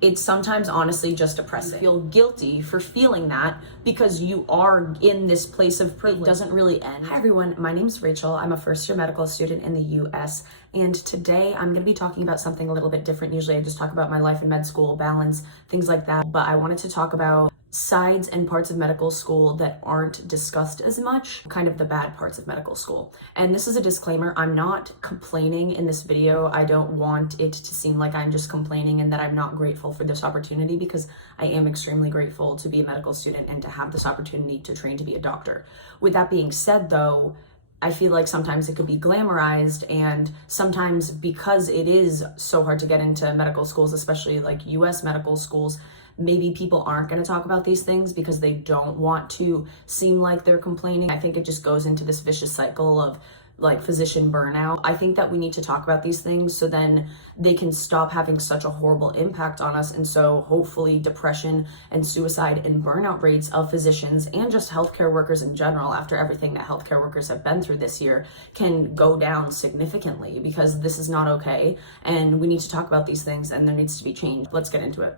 It's sometimes honestly just depressing. You feel guilty for feeling that because you are in this place of privilege. It doesn't really end. Hi everyone, my name's Rachel. I'm a first year medical student in the US, and today I'm gonna be talking about something a little bit different. Usually I just talk about my life in med school, balance, things like that, but I wanted to talk about sides and parts of medical school that aren't discussed as much, kind of the bad parts of medical school. And this is a disclaimer, I'm not complaining in this video. I don't want it to seem like I'm just complaining and that I'm not grateful for this opportunity, because I am extremely grateful to be a medical student and to have this opportunity to train to be a doctor. With that being said though, I feel like sometimes it could be glamorized, and sometimes because it is so hard to get into medical schools, especially like US medical schools, maybe people aren't going to talk about these things because they don't want to seem like they're complaining. I think it just goes into this vicious cycle of like physician burnout. I think that we need to talk about these things so then they can stop having such a horrible impact on us. And so hopefully depression and suicide and burnout rates of physicians and just healthcare workers in general, after everything that healthcare workers have been through this year, can go down significantly, because this is not okay. And we need to talk about these things and there needs to be change. Let's get into it.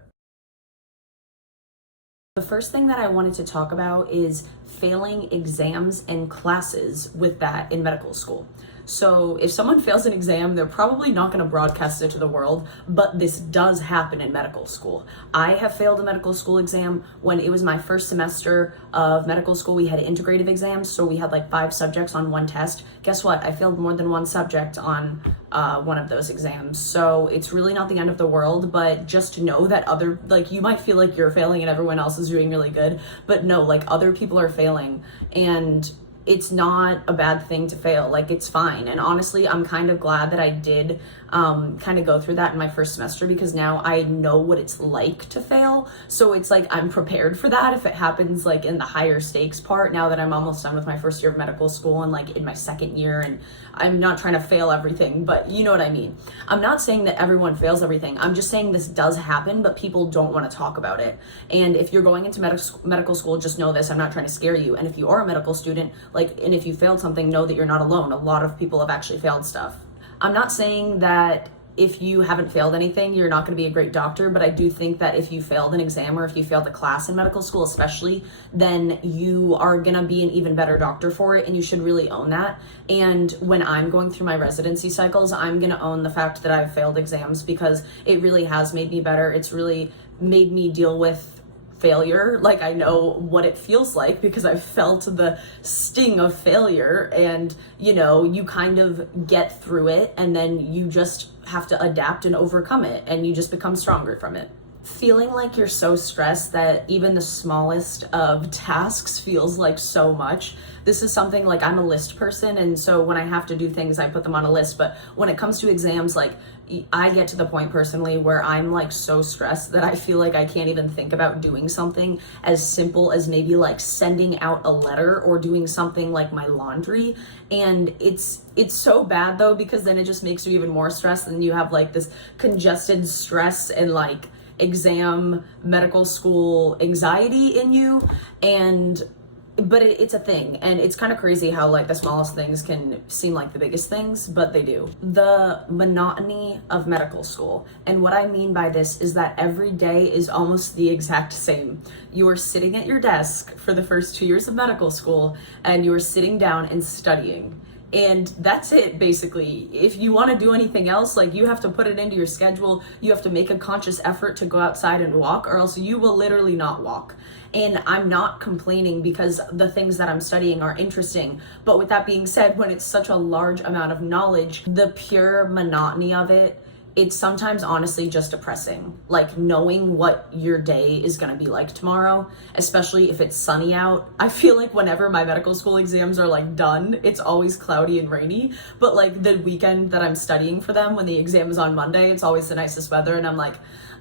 The first thing that I wanted to talk about is failing exams and classes with that in medical school. So if someone fails an exam, they're probably not going to broadcast it to the world, but this does happen in medical school. I have failed a medical school exam. When it was my first semester of medical school, we had integrative exams, so we had like 5 subjects on one test. Guess what? I failed more than one subject on one of those exams. So it's really not the end of the world, but just to know that you might feel like you're failing and everyone else is doing really good, but no, like other people are failing, and it's not a bad thing to fail. Like, it's fine. And honestly, I'm kind of glad that I did kind of go through that in my first semester, because now I know what it's like to fail. So it's like I'm prepared for that if it happens like in the higher stakes part, now that I'm almost done with my first year of medical school and like in my second year, and I'm not trying to fail everything, but you know what I mean. I'm not saying that everyone fails everything. I'm just saying this does happen, but people don't want to talk about it. And if you're going into medical school, just know this. I'm not trying to scare you. And if you are a medical student, and if you failed something, know that you're not alone. A lot of people have actually failed stuff. I'm not saying that if you haven't failed anything, you're not going to be a great doctor, but I do think that if you failed an exam or if you failed a class in medical school especially, then you are going to be an even better doctor for it, and you should really own that. And when I'm going through my residency cycles, I'm going to own the fact that I've failed exams, because it really has made me better. It's really made me deal with failure. Like, I know what it feels like because I've felt the sting of failure, and you kind of get through it, and then you just have to adapt and overcome it, and you just become stronger from it. Feeling like you're so stressed that even the smallest of tasks feels like so much. This is something, like, I'm a list person, and so when I have to do things, I put them on a list. But when it comes to exams, like, I get to the point personally where I'm like so stressed that I feel like I can't even think about doing something as simple as maybe like sending out a letter or doing something like my laundry. And it's so bad though, because then it just makes you even more stressed, and you have like this congested stress and like exam medical school anxiety in you. But it's a thing, and it's kind of crazy how like the smallest things can seem like the biggest things, but they do. The monotony of medical school, and what I mean by this is that every day is almost the exact same. You are sitting at your desk for the first 2 years of medical school, and you are sitting down and studying. And that's it, basically. If you want to do anything else, like, you have to put it into your schedule. You have to make a conscious effort to go outside and walk, or else you will literally not walk. And I'm not complaining, because the things that I'm studying are interesting. But with that being said, when it's such a large amount of knowledge, the pure monotony of it, it's sometimes honestly just depressing. Like, knowing what your day is going to be like tomorrow, especially if it's sunny out. I feel like whenever my medical school exams are like done, it's always cloudy and rainy. But like the weekend that I'm studying for them, when the exam is on Monday, it's always the nicest weather, and I'm like,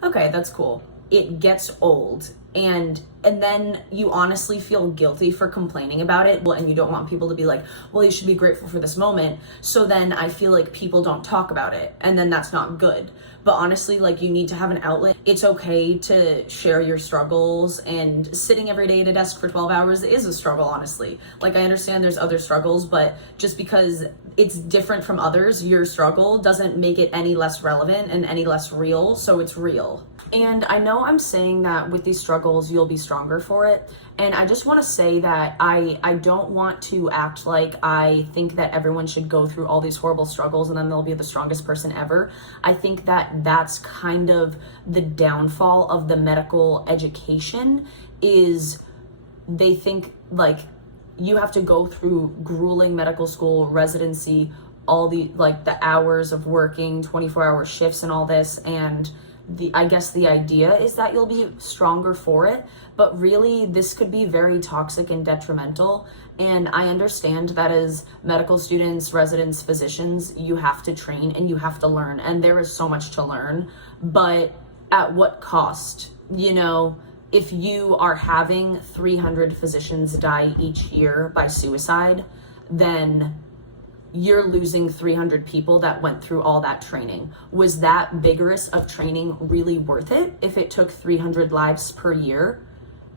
okay, that's cool. It gets old, and then you honestly feel guilty for complaining about it, and you don't want people to be like, well, you should be grateful for this moment. So then I feel like people don't talk about it, and then that's not good. But honestly, like, you need to have an outlet. It's okay to share your struggles, and sitting every day at a desk for 12 hours is a struggle, honestly. Like, I understand there's other struggles, but just because it's different from others, your struggle doesn't make it any less relevant and any less real. So it's real. And I know I'm saying that with these struggles, you'll be stronger for it. And I just want to say that I don't want to act like I think that everyone should go through all these horrible struggles and then they'll be the strongest person ever. I think that that's kind of the downfall of the medical education, is they think like you have to go through grueling medical school, residency, all the like the hours of working 24-hour shifts and all this, and I guess the idea is that you'll be stronger for it, but really this could be very toxic and detrimental. And I understand that as medical students, residents, physicians, you have to train and you have to learn, and there is so much to learn, but at what cost? You know, if you are having 300 physicians die each year by suicide, then you're losing 300 people that went through all that training. Was that vigorous of training really worth it if it took 300 lives per year?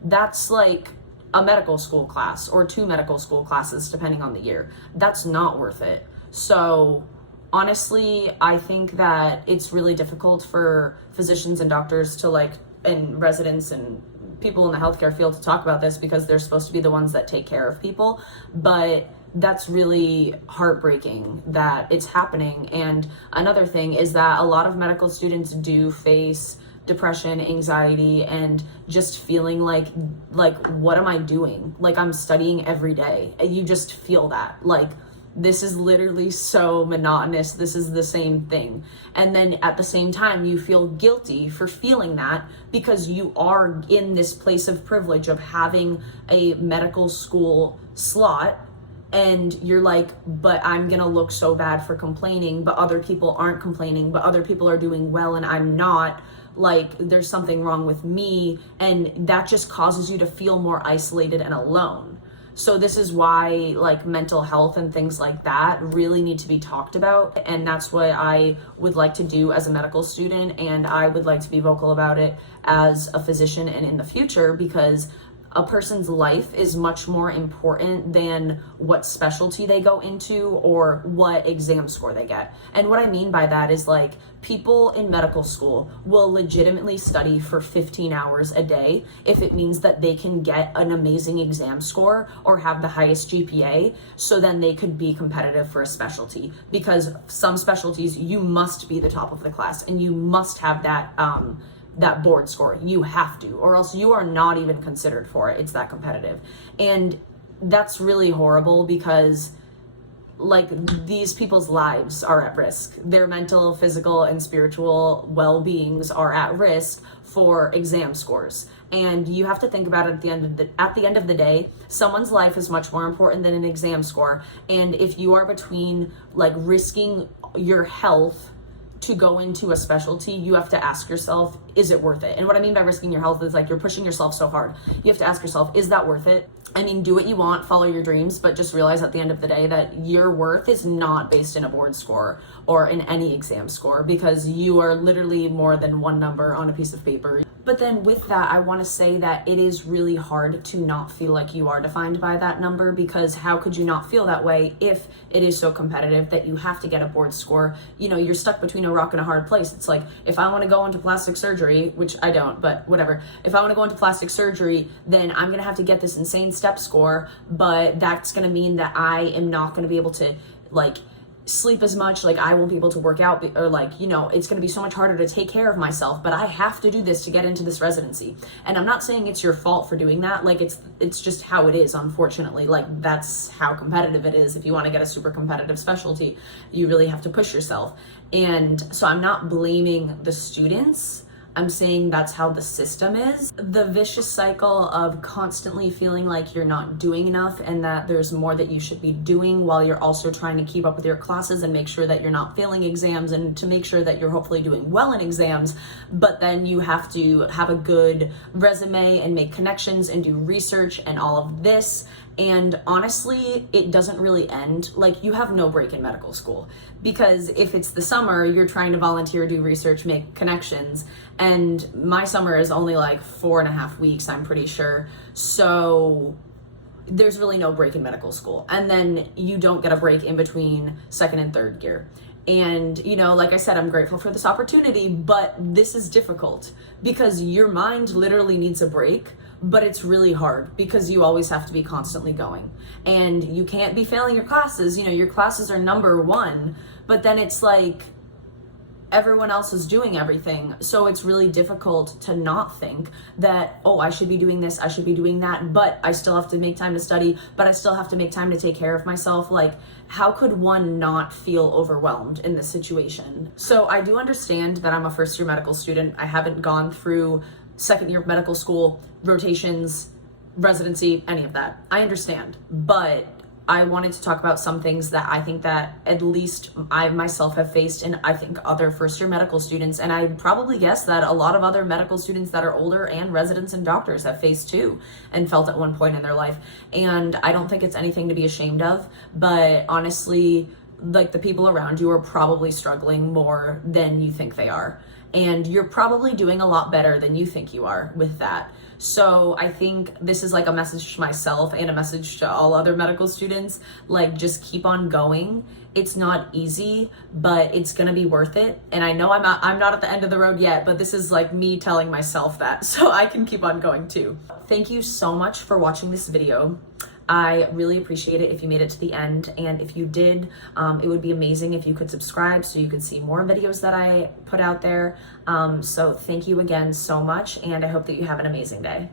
That's like a medical school class or 2 medical school classes depending on the year. That's not worth it. So honestly, I think that it's really difficult for physicians and doctors to and residents and people in the healthcare field to talk about this, because they're supposed to be the ones that take care of people. But that's really heartbreaking that it's happening. And another thing is that a lot of medical students do face depression, anxiety, and just feeling like what am I doing? Like, I'm studying every day. And you just feel that this is literally so monotonous. This is the same thing. And then at the same time, you feel guilty for feeling that, because you are in this place of privilege of having a medical school slot. And you're like, but I'm gonna look so bad for complaining, but other people aren't complaining, but other people are doing well and I'm not. Like, there's something wrong with me. And that just causes you to feel more isolated and alone. So this is why mental health and things like that really need to be talked about. And that's what I would like to do as a medical student. And I would like to be vocal about it as a physician and in the future, because a person's life is much more important than what specialty they go into or what exam score they get. And what I mean by that is people in medical school will legitimately study for 15 hours a day if it means that they can get an amazing exam score or have the highest GPA, so then they could be competitive for a specialty. Because some specialties, you must be the top of the class and you must have that board score. You have to, or else you are not even considered for it. It's that competitive. And that's really horrible, because these people's lives are at risk. Their mental, physical, and spiritual well-beings are at risk for exam scores. And you have to think about it at the end of the day, someone's life is much more important than an exam score. And if you are between risking your health to go into a specialty, you have to ask yourself, is it worth it? And what I mean by risking your health is you're pushing yourself so hard. You have to ask yourself, is that worth it? I mean, do what you want, follow your dreams, but just realize at the end of the day that your worth is not based in a board score or in any exam score, because you are literally more than one number on a piece of paper. But then with that, I want to say that it is really hard to not feel like you are defined by that number, because how could you not feel that way if it is so competitive that you have to get a board score? You know, you're stuck between a rock and a hard place. It's if I want to go into plastic surgery, which I don't, but whatever. If I want to go into plastic surgery, then I'm going to have to get this insane step score, but that's going to mean that I am not going to be able to sleep as much, I won't be able to work out, or it's going to be so much harder to take care of myself, but I have to do this to get into this residency. And I'm not saying it's your fault for doing that. It's just how it is, unfortunately. That's how competitive it is. If you want to get a super competitive specialty, you really have to push yourself. And so I'm not blaming the students. I'm saying that's how the system is. The vicious cycle of constantly feeling like you're not doing enough and that there's more that you should be doing, while you're also trying to keep up with your classes and make sure that you're not failing exams, and to make sure that you're hopefully doing well in exams. But then you have to have a good resume and make connections and do research and all of this. And honestly, it doesn't really end. You have no break in medical school, because if it's the summer, you're trying to volunteer, do research, make connections. And my summer is only 4.5 weeks, I'm pretty sure. So there's really no break in medical school. And then you don't get a break in between second and third year. And, you know, like I said, I'm grateful for this opportunity, but this is difficult because your mind literally needs a break, but it's really hard because you always have to be constantly going. And you can't be failing your classes. You know, your classes are number one, but then it's like everyone else is doing everything. So it's really difficult to not think that, oh, I should be doing this, I should be doing that, but I still have to make time to study, but I still have to make time to take care of myself. Like, how could one not feel overwhelmed in this situation? So I do understand that I'm a first year medical student. I haven't gone through second year of medical school, rotations, residency, any of that. I understand, but I wanted to talk about some things that I think that at least I myself have faced, and I think other first year medical students, and I probably guess that a lot of other medical students that are older and residents and doctors have faced too and felt at one point in their life. And I don't think it's anything to be ashamed of, but honestly, like, the people around you are probably struggling more than you think they are. And you're probably doing a lot better than you think you are with that. So I think this is like a message to myself and a message to all other medical students. Like, just keep on going. It's not easy, but it's gonna be worth it. And I know I'm not at the end of the road yet, but this is like me telling myself that so I can keep on going too. Thank you so much for watching this video. I really appreciate it if you made it to the end, and if you did, it would be amazing if you could subscribe so you could see more videos that I put out there. So thank you again so much, and I hope that you have an amazing day.